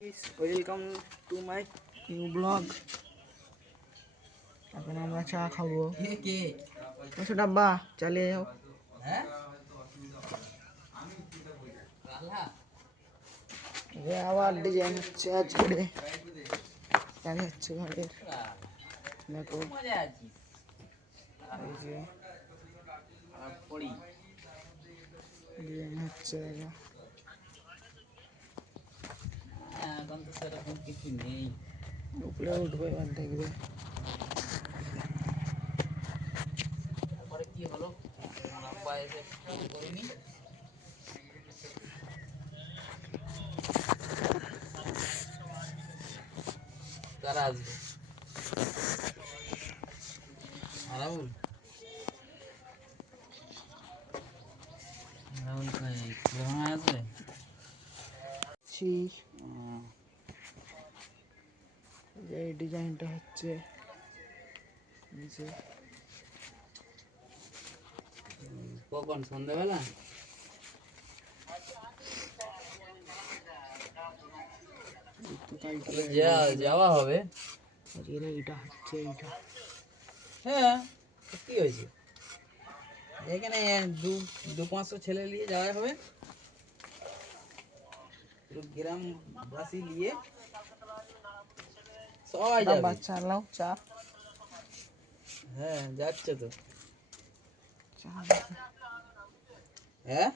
Welcome to my new blog. এখন আমরা চা খাবো। বসো ডাব্বা চালিয়ে যাও। আবার ডিজাইন হচ্ছে আজকে গাড়ি হচ্ছে ঘরের। দেখো ডিজাইন হচ্ছে এখন তো সেরকম কিছু নেই। উপরে উঠবে এবার দেখবে। তারপরে কি হলো আব্বা এসে ফোন করিনি। কারা আসবে? রাহুল রাহুল ভাই আসবে। এই ডিজাইনটা হচ্ছে নিচে। কখন সন্ধ্যাবেলা? যাওয়া হবে। এইটা হচ্ছে এইটা। হ্যাঁ কি হয়েছে, এখানে দু 500 ছেলে নিয়ে যাওয়া হবে, গ্রামবাসী নিয়ে সবাই যাবে। বাচ্চা নাও চা। হ্যাঁ যাচ্ছে তো। চা হ্যাঁ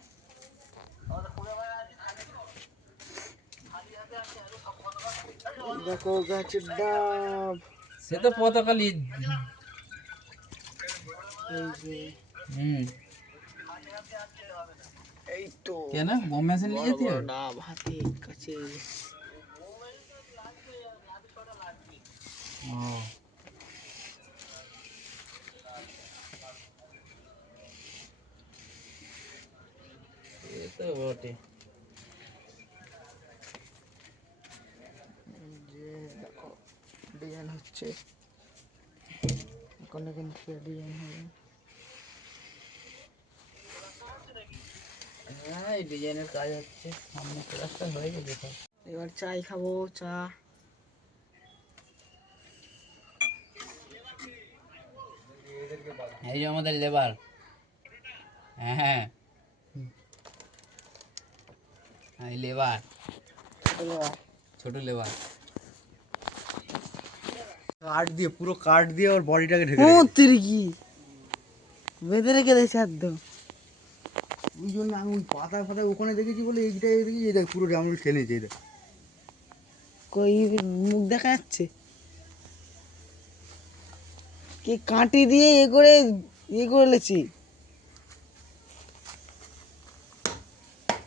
দেখো গাছের ডাব। সে তো পতাকা নিয়ে। এই যে এই তো কেন বোম মেশিন নিয়ে যেতে হবে? ডাব হাতে কাছে। ও এ তো বটে। এই যে দেখো ডিজাইন হচ্ছে। এখন কিন্তু ডিজাইন হবে। হ্যাঁ এই ডিজাইনের কাজ হচ্ছে, সামনে প্লাস্টার হয়ে গেছে সব। এবার চাই খাবো চা। এই যে আমাদের লেবার। হ্যাঁ এই লেবার, ছোট লেবার। কাঠ দিয়ে পুরো কাঠ দিয়ে ওর বডিটাকে ঢেকে কি বেঁধে রেখে দিয়েছে একদম। ওই জন্য আমি ওই পাতায় ফাতায় ওখানে দেখেছি বলে এইটা দেখেছি। এই দেখ পুরো জামরুল খেয়ে নিয়েছে। এই দেখ কই মুখ দেখা যাচ্ছে কি কাঁটি দিয়ে করেছি।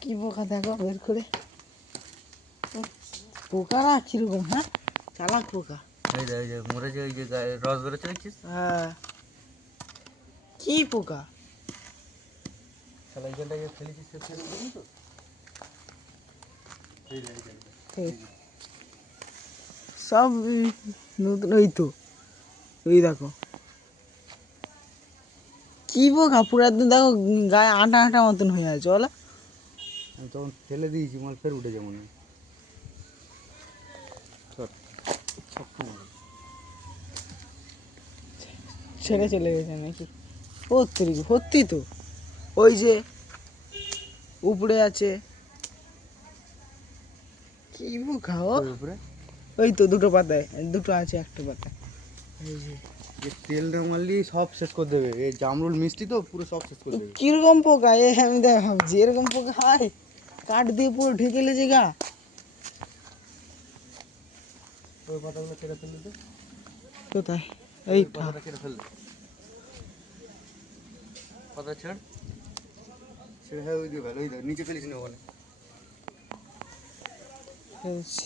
কি পোকা দেখো বের করে। পোকা না কিরকম, হ্যাঁ চালাক পোকা। এই দেখ, এই যে মরেছে, ওই যে গায়ে রস বেরোচ্ছে দেখছিস? হ্যাঁ কি পোকা। শালা এই জলটাকে ফেলেছিস সে ফেলে দিবি তো। এই দেখ, এই দেখ। সব নতুন। ওই তো ওই দেখো কি পোকা পুরো একদম দেখো গায়ে আটা আটা মতন হয়ে আছে বলো। আমি তখন ফেলে দিয়েছি, মাল ফের উঠে যেমন ছেড়ে চলে গেছে নাকি? ভর্তি তো ওই যে উপরে আছে। কি পোকা ও? উপরে ওই তো দুটো পাতায়, দুটো আছে একটা পাতায়। এই যে তেল না মারলি সব শেষ করে দেবে। এই জামরুল মিষ্টি তো পুরো সব শেষ করে দেবে। কিরকম পোকা এ? আমি দেখ ভাবছি এরকম পোকা হয়? কাঠ দিয়ে পুরো ঢেকে লেছে গা। ওই পাতাগুলো কেটে ফেললে তো। কোথায়? এই এইটা পাতাটা কেটে ফেললে। পাতা ছাড়। সে হ্যাঁ ওই দিয়ে ভালো। ওই দেখ নিচে ফেলিস না ওখানে। ফেলছি।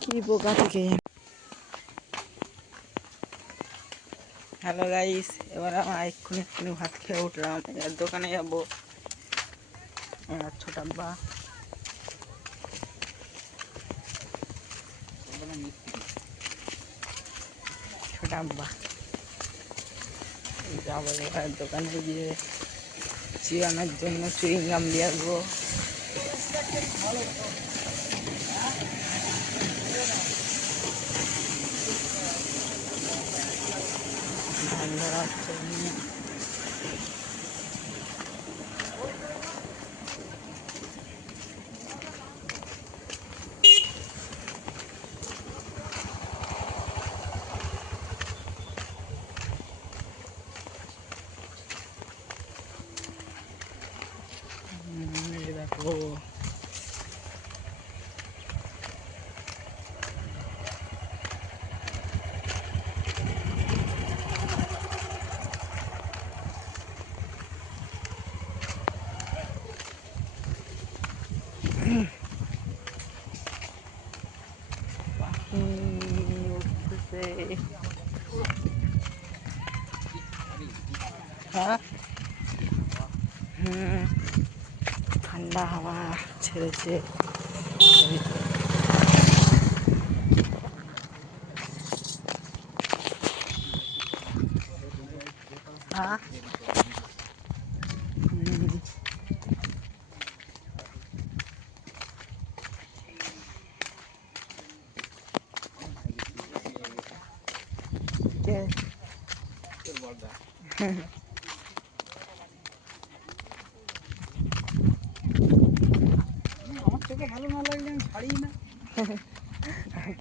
কি পোকা থেকে। হ্যালো গাইস, এবার আমরা এক্ষুনি ভাত খেয়ে উঠলাম। এবার দোকানে যাবো। ছোট আব্বা যাবো এবার দোকানে গিয়ে চিবানোর জন্য চুইংগাম দিয়ে আসবো। ধান ধরা হচ্ছে এখানে। এই দেখো পাখি উঠতেছে। হ্যাঁ হুম, ঠান্ডা হাওয়া ছেড়েছে। হ্যাঁ হুম, কে? আমার চোখে ভালো না লাগলে আমি ছাড়ি না।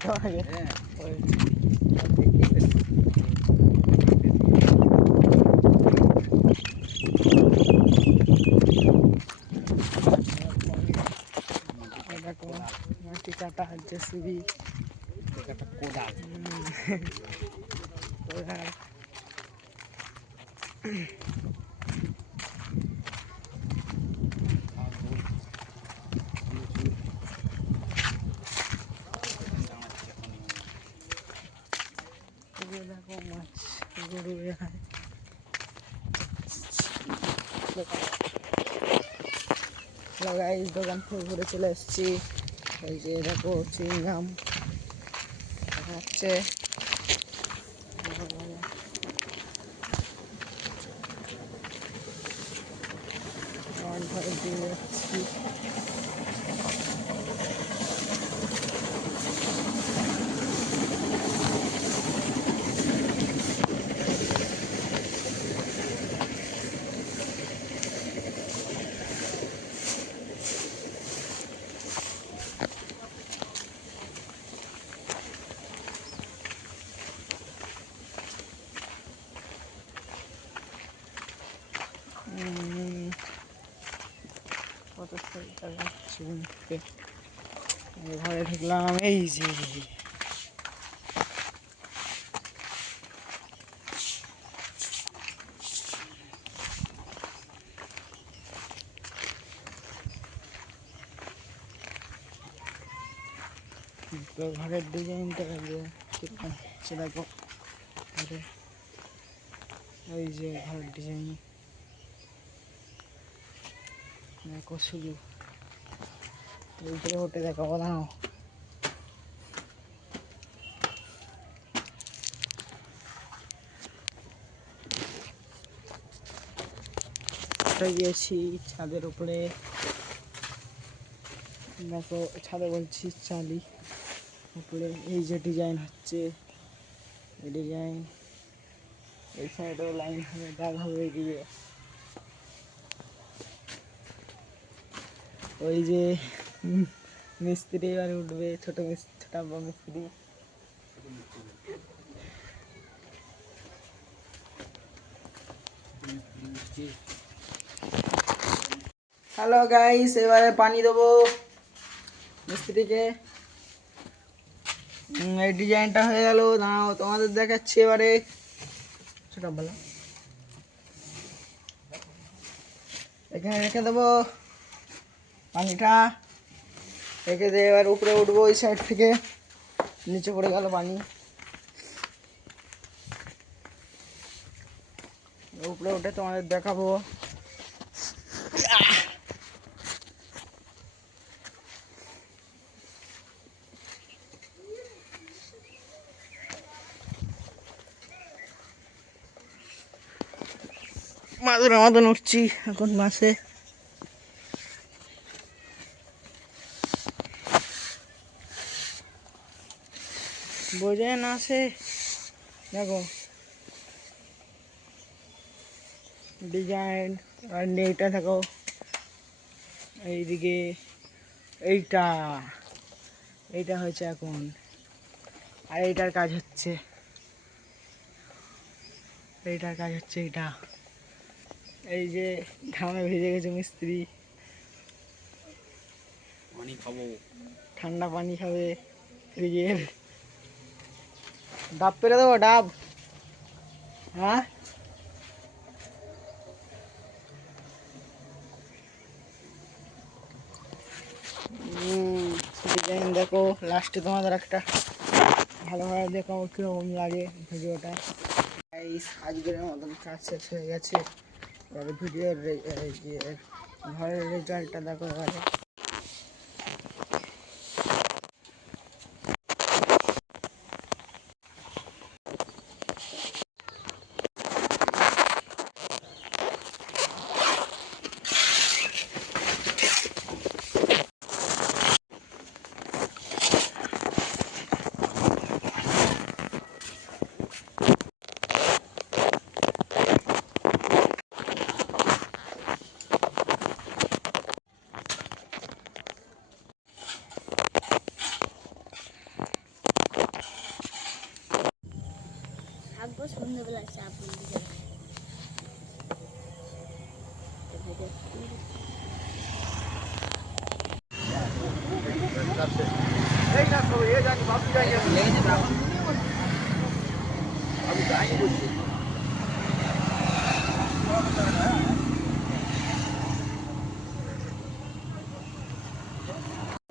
তোমাকে হ্যাঁ বলছি। এই দেখো মাটি কাটা জেসিবি একটা কোদাল। কোদাল। এই যে দেখো মাছ গরু এখানে। হ্যালো গাইস, দোকান থেকে ঘুরে চলে এসেছি। এই যে দেখো চুইংগাম দেখা যাচ্ছে। ঘরে দিয়ে যাচ্ছি। কত জায়গা হচ্ছে ঘরে ঢুকলাম। এই যে তো ঘরের ডিজাইনটা কিরকম হচ্ছে দেখো। ঘরে এই যে ঘরের ডিজাইন দেখো শুধু। উপরে উঠে দেখো বানাও। উঠে গিয়েছি ছাদের উপরে। দেখো ছাদে বলছি চালি উপরে। এই যে ডিজাইন হচ্ছে, এই ডিজাইন এই সাইডেও লাইন হবে, দাগ হবে এদিকে। ওই যে মিস্ত্রি এবার উঠবে, ছোট মিস্ত্রি। হ্যালো গাইস, এবারে পানি দেবো মিস্ত্রিকে। এই ডিজাইনটা হয়ে গেল। দাঁড়াও তোমাদের দেখাচ্ছি এবারে। সেটা বলো। এখানে রেখে দেবো পানিটা। রেখে দিয়ে এবার উপরে উঠবো ওই সাইড থেকে। নিচে পড়ে গেল পানি। উপরে উঠে তোমাদের দেখাবো। মাদুরের মতন উঠছি এখন মাসে। বোঝে না সে, দেখো ডিজাইন। আর এইটা দেখো, এইদিকে এইটা এইটা হয়েছে এখন, আর এইটার কাজ হচ্ছে, এইটার কাজ হচ্ছে এইটা। এই যে ঘামে ভিজে গেছে মিস্ত্রি, পানি খাবো। ঠান্ডা পানি খাবে ফ্রিজের। ডাব পেরে দেবো, ডাব? হ্যাঁ, ডিজাইন দেখো। লাস্টে তোমাদের একটা ভালোভাবে দেখো কীরকম লাগে ভিডিওটা। আজকের মতন কাজ শেষ হয়ে গেছে। এবার ভিডিওর ঘরের রেজাল্টটা দেখো এবারে। থাকবো সন্ধ্যেবেলা চা বলতে যাবো। এই না তো এ জানি বাপু যাই লেগেছে তো এখন। আমি যাইনি বলছি।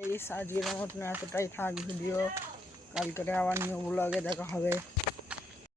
এই আজকের মতন এতটাই থাক ভিডিও। কালকে আবার নিউ ব্লগে দেখা হবে।